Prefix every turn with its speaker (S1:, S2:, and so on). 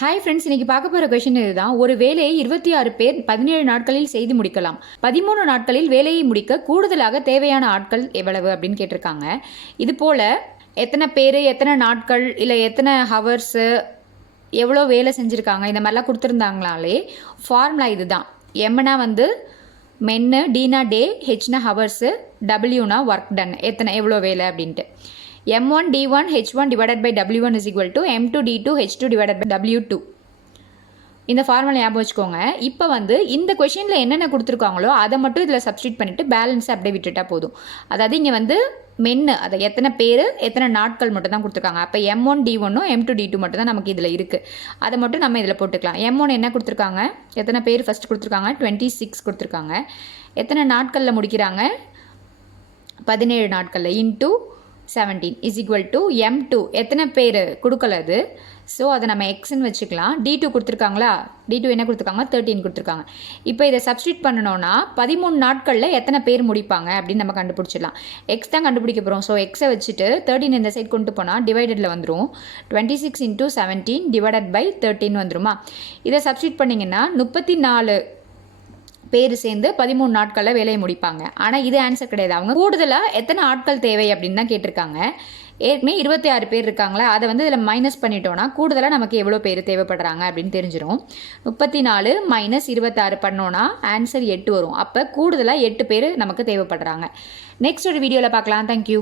S1: Hi friends இன்னைக்கு பார்க்க போகிற கொஷின் இதுதான். ஒரு வேலையை இருபத்தி ஆறு பேர் பதினேழு நாட்களில் செய்து முடிக்கலாம். பதிமூணு நாட்களில் வேலையை முடிக்க கூடுதலாக தேவையான ஆட்கள் எவ்வளவு அப்படின்னு கேட்டிருக்காங்க. இது போல் எத்தனை பேர் எத்தனை நாட்கள் இல்லை எத்தனை ஹவர்ஸு எவ்வளோ வேலை செஞ்சுருக்காங்க இந்த மாதிரிலாம் கொடுத்துருந்தாங்களாலே ஃபார்முலா இதுதான். எம்னா வந்து மென்னு டீனா டே ஹெச்னா ஹவர்ஸு டபிள்யூனா ஒர்க் டன் எத்தனை எவ்வளோ வேலை அப்படின்ட்டு. M one D one H one divided by W one is equal to M two D two H two divided by W two இந்த ஃபார்முலா ஞாபகம் வச்சுக்கோங்க. இப்போ வந்து இந்த கொஷினில் என்னென்ன கொடுத்துருக்காங்களோ அதை மட்டும் இதில் சப்ஸ்டியூட் பண்ணிவிட்டு பேலன்ஸை அப்படியே விட்டுட்டா போதும். அதாவது இங்கே வந்து மென்னு அதை எத்தனை பேர் எத்தனை நாட்கள் மட்டும் தான் கொடுத்துருக்காங்க. அப்போ எம் ஒன் டி ஒன்னும் எம் டூ டி டூ மட்டும் தான் நமக்கு இதில் இருக்குது அதை மட்டும் நம்ம இதில் போட்டுக்கலாம். எம் ஒன் என்ன கொடுத்துருக்காங்க? எத்தனை பேர் ஃபஸ்ட் கொடுத்துருக்காங்க? டுவெண்ட்டி சிக்ஸ் கொடுத்துருக்காங்க. எத்தனை நாட்களில் முடிக்கிறாங்க? பதினேழு நாட்களில். Into seventeen is equal to M two எத்தனை பேர் கொடுக்கல அது? ஸோ அதை நம்ம எக்ஸ்ன்னு வச்சுக்கலாம். டி டூ கொடுத்துருக்காங்களா? டி டூ என்ன கொடுத்துருக்காங்க? தேர்ட்டின் கொடுத்துருக்காங்க. இப்போ இதை சப்ஸ்டியூட் பண்ணணும்னா பதிமூணு நாட்களில் எத்தனை பேர் முடிப்பாங்க அப்படின்னு நம்ம கண்டுபிடிச்சிடலாம். எக்ஸ் தான் கண்டுபிடிக்க போகிறோம் ஸோ எக்ஸை வச்சுட்டு தேர்ட்டின் இந்த சைட் கொண்டு போனால் டிவைடடில் வந்துடும் twenty six into seventeen divided by thirteen வந்துருமா? இதை சப்ஸ்டியூட் பண்ணிங்கன்னா முப்பத்தி நாலு பேர் சேர்ந்து பதிமூணு நாட்களில் வேலையை முடிப்பாங்க. ஆனால் இது ஆன்சர் கிடையாது. அவங்க கூடுதலாக எத்தனை ஆட்கள் தேவை அப்படின்னு தான் கேட்டிருக்காங்க. ஏற்கனவே இருபத்தி ஆறு பேர் இருக்காங்களா? அதை வந்து இதில் மைனஸ் பண்ணிட்டோம்னா கூடுதலாக நமக்கு எவ்வளோ பேர் தேவைப்படுறாங்க அப்படின்னு தெரிஞ்சிடும் முப்பத்தி நாலு மைனஸ் இருபத்தாறு பண்ணோன்னா ஆன்சர் எட்டு வரும். அப்போ கூடுதலாக எட்டு பேர் நமக்கு தேவைப்படுறாங்க. நெக்ஸ்ட் ஒரு வீடியோவில் பார்க்கலாம். தேங்க்யூ